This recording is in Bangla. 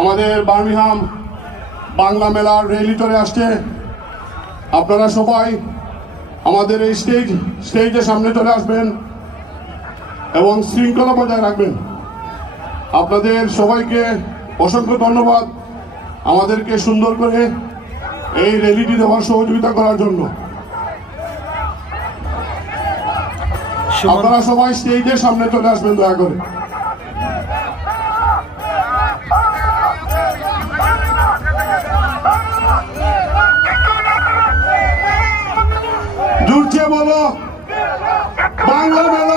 আমাদের বার্মিংহাম বাংলা মেলার র্যালি চলে আসছে। আপনারা সবাই আমাদের এই স্টেজের সামনে চলে আসবেন এবং শৃঙ্খলা বজায় রাখবেন। আপনাদের সবাইকে অসংখ্য ধন্যবাদ আমাদেরকে সুন্দর করে এই র্যালিটি দেওয়ার সহযোগিতা করার জন্য। আপনারা সবাই স্টেজের সামনে চলে আসবেন দয়া করে। জুড়ছে বলো বাংলা মেলা।